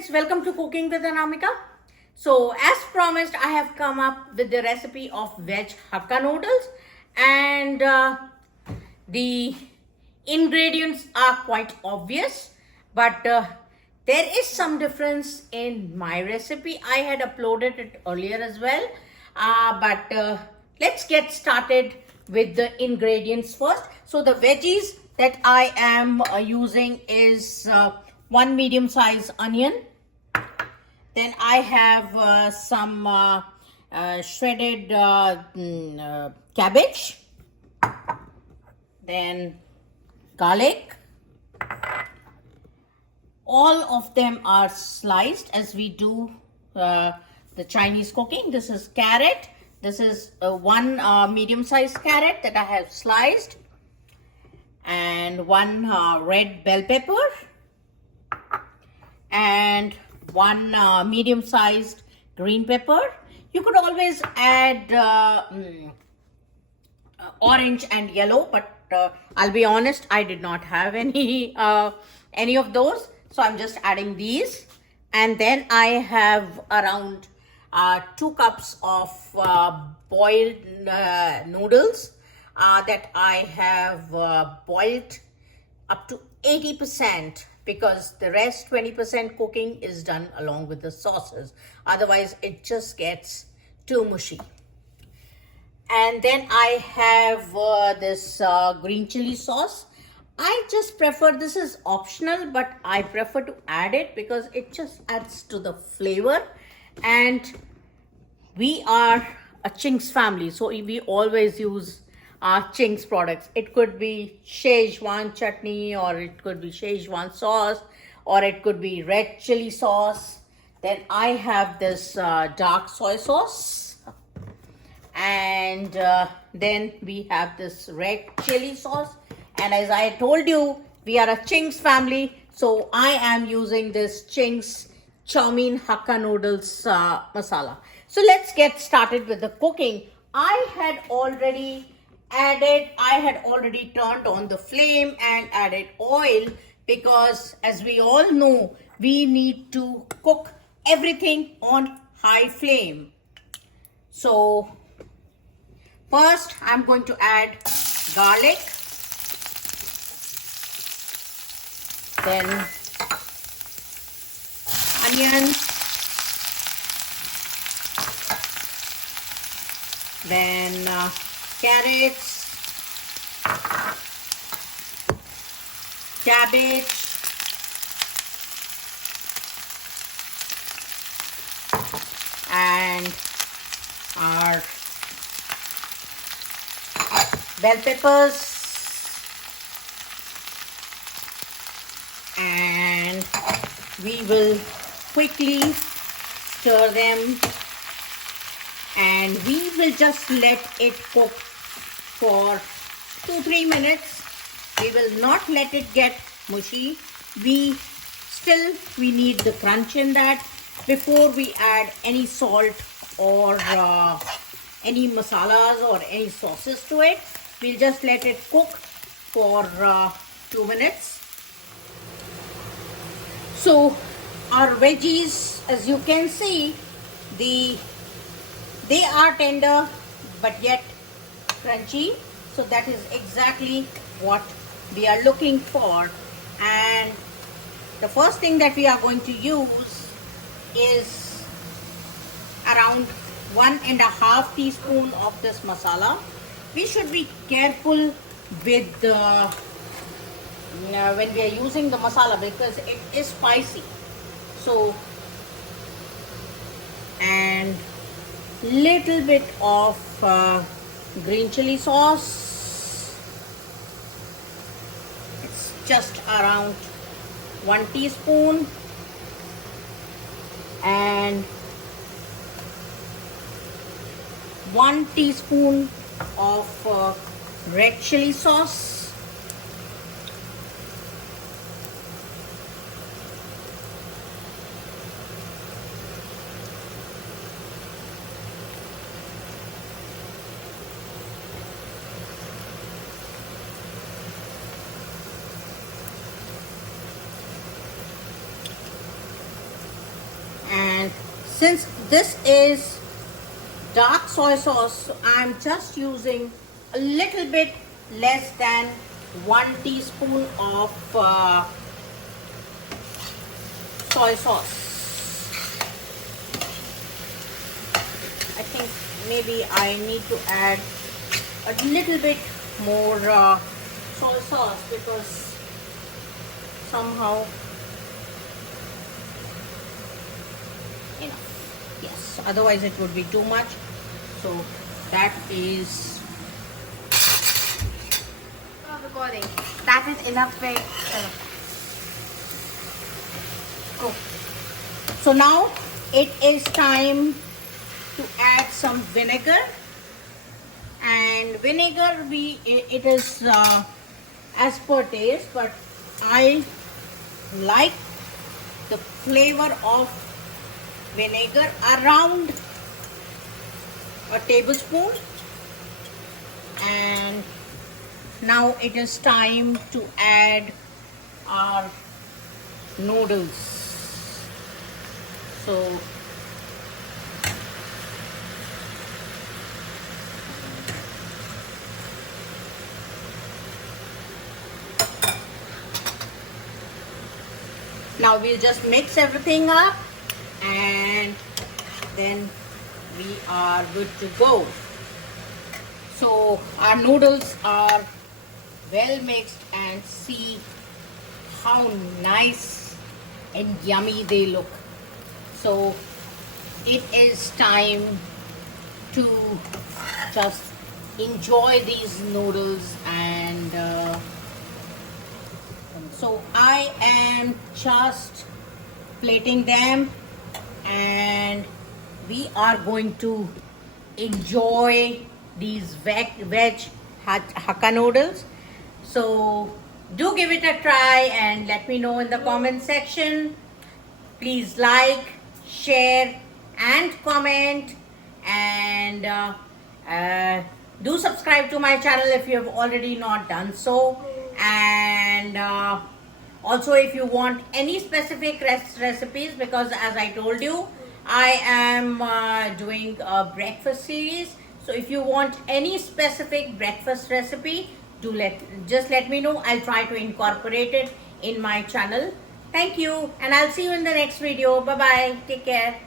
friends, welcome to Cooking with Anamika. So as promised, I have come up with the recipe of veg hakka noodles, and the ingredients are quite obvious, but there is some difference in my recipe. I had uploaded it earlier as well, but let's get started with the ingredients first. So the veggies that I am using is one medium size onion. Then I have some shredded cabbage. Then garlic. All of them are sliced as we do the Chinese cooking. This is carrot. This is one medium-sized carrot that I have sliced, and one red bell pepper, and one medium-sized green pepper. You could always add orange and yellow, but I'll be honest, I did not have any of those, so I'm just adding these. And then I have around 2 cups of boiled noodles that I have boiled up to 80%, because the rest 20% cooking is done along with the sauces. Otherwise it just gets too mushy. And then I have this green chili sauce. I just prefer, this is optional, but I prefer to add it because it just adds to the flavor. And we are a Ching's family, so we always use Ching's products. It could be Szechuan chutney, or it could be Szechuan sauce, or it could be red chili sauce. Then I have this dark soy sauce, and then we have this red chili sauce. And as I told you, we are a Ching's family, so I am using this Ching's chow mein hakka noodles masala. So let's get started with the cooking. I had already turned on the flame and added oil, because as we all know, we need to cook everything on high flame. So first I'm going to add garlic, then onion, then carrots, cabbage, and our bell peppers, and we will quickly stir them, and we will just let it cook for 2-3 minutes. We will not let it get mushy. We need the crunch in that before we add any salt or any masalas or any sauces to it. We'll just let it cook for 2 minutes. So our veggies, as you can see, they are tender but yet crunchy. So that is exactly what we are looking for. And the first thing that we are going to use is around 1.5 teaspoon of this masala. We should be careful with when we are using the masala, because it is spicy. So, and little bit of green chili sauce. It's just around 1 teaspoon, and 1 teaspoon of red chili sauce. since this is dark soy sauce, so I'm just using a little bit less than 1 teaspoon of soy sauce. I think maybe I need to add a little bit more soy sauce because somehow, you know, yes, otherwise it would be too much. So that is recording. That is enough. Go. So now it is time to add some vinegar, and vinegar it is as per taste, but I like the flavor of vinegar around a tablespoon. And now it is time to add our noodles. So now we'll just mix everything up and then we are good to go. So our noodles are well mixed, and see how nice and yummy they look. So it is time to just enjoy these noodles, and so I am just plating them, and we are going to enjoy these veg Hakka noodles. So do give it a try and let me know in the comment section. Please like, share and comment, and do subscribe to my channel if you have already not done so. And also, if you want any specific recipes, because as I told you, I am doing a breakfast series. So if you want any specific breakfast recipe, just let me know. I'll try to incorporate it in my channel. Thank you, and I'll see you in the next video. Bye bye. Take care.